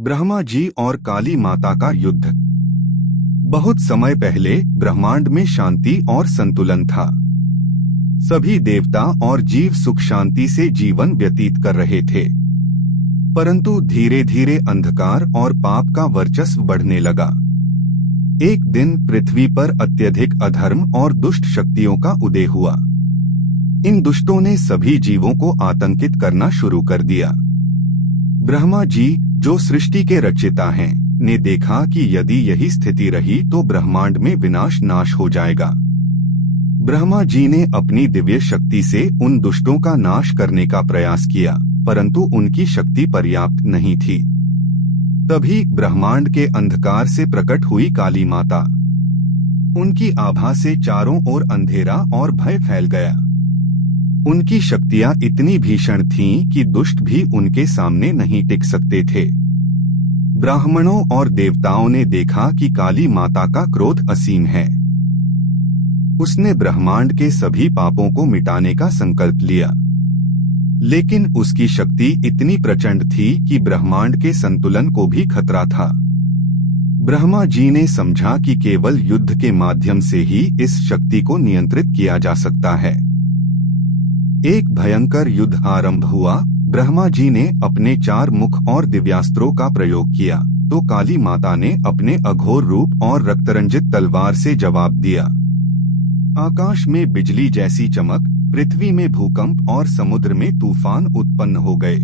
ब्रह्मा जी और काली माता का युद्ध। बहुत समय पहले ब्रह्मांड में शांति और संतुलन था। सभी देवता और जीव सुख शांति से जीवन व्यतीत कर रहे थे। परंतु धीरे धीरे अंधकार और पाप का वर्चस्व बढ़ने लगा। एक दिन पृथ्वी पर अत्यधिक अधर्म और दुष्ट शक्तियों का उदय हुआ। इन दुष्टों ने सभी जीवों को आतंकित करना शुरू कर दिया। ब्रह्मा जी, जो सृष्टि के रचयिता हैं, ने देखा कि यदि यही स्थिति रही तो ब्रह्मांड में विनाश नाश हो जाएगा। ब्रह्मा जी ने अपनी दिव्य शक्ति से उन दुष्टों का नाश करने का प्रयास किया, परंतु उनकी शक्ति पर्याप्त नहीं थी। तभी ब्रह्मांड के अंधकार से प्रकट हुई काली माता। उनकी आभा से चारों ओर अंधेरा और भय फैल गया। उनकी शक्तियां इतनी भीषण थीं कि दुष्ट भी उनके सामने नहीं टिक सकते थे। ब्राह्मणों और देवताओं ने देखा कि काली माता का क्रोध असीम है। उसने ब्रह्मांड के सभी पापों को मिटाने का संकल्प लिया, लेकिन उसकी शक्ति इतनी प्रचंड थी कि ब्रह्मांड के संतुलन को भी खतरा था। ब्रह्मा जी ने समझा कि केवल युद्ध के माध्यम से ही इस शक्ति को नियंत्रित किया जा सकता है। एक भयंकर युद्ध आरंभ हुआ। ब्रह्मा जी ने अपने 4 मुख और दिव्यास्त्रों का प्रयोग किया तो काली माता ने अपने अघोर रूप और रक्तरंजित तलवार से जवाब दिया। आकाश में बिजली जैसी चमक, पृथ्वी में भूकंप और समुद्र में तूफान उत्पन्न हो गए।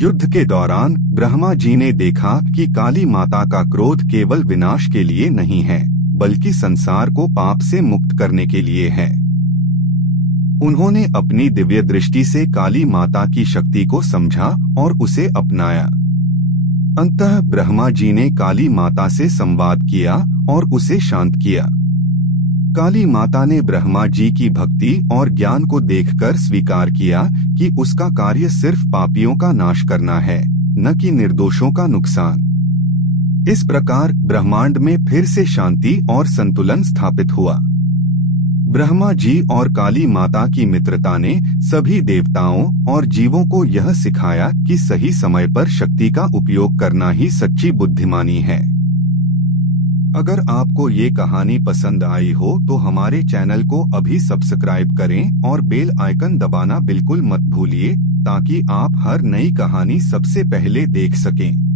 युद्ध के दौरान ब्रह्मा जी ने देखा कि काली माता का क्रोध केवल विनाश के लिए नहीं है, बल्कि संसार को पाप से मुक्त करने के लिए है। उन्होंने अपनी दिव्य दृष्टि से काली माता की शक्ति को समझा और उसे अपनाया। अंततः ब्रह्मा जी ने काली माता से संवाद किया और उसे शांत किया। काली माता ने ब्रह्मा जी की भक्ति और ज्ञान को देखकर स्वीकार किया कि उसका कार्य सिर्फ पापियों का नाश करना है, न कि निर्दोषों का नुकसान। इस प्रकार ब्रह्मांड में फिर से शांति और संतुलन स्थापित हुआ। ब्रह्मा जी और काली माता की मित्रता ने सभी देवताओं और जीवों को यह सिखाया कि सही समय पर शक्ति का उपयोग करना ही सच्ची बुद्धिमानी है। अगर आपको ये कहानी पसंद आई हो तो हमारे चैनल को अभी सब्सक्राइब करें और बेल आइकन दबाना बिल्कुल मत भूलिए, ताकि आप हर नई कहानी सबसे पहले देख सकें।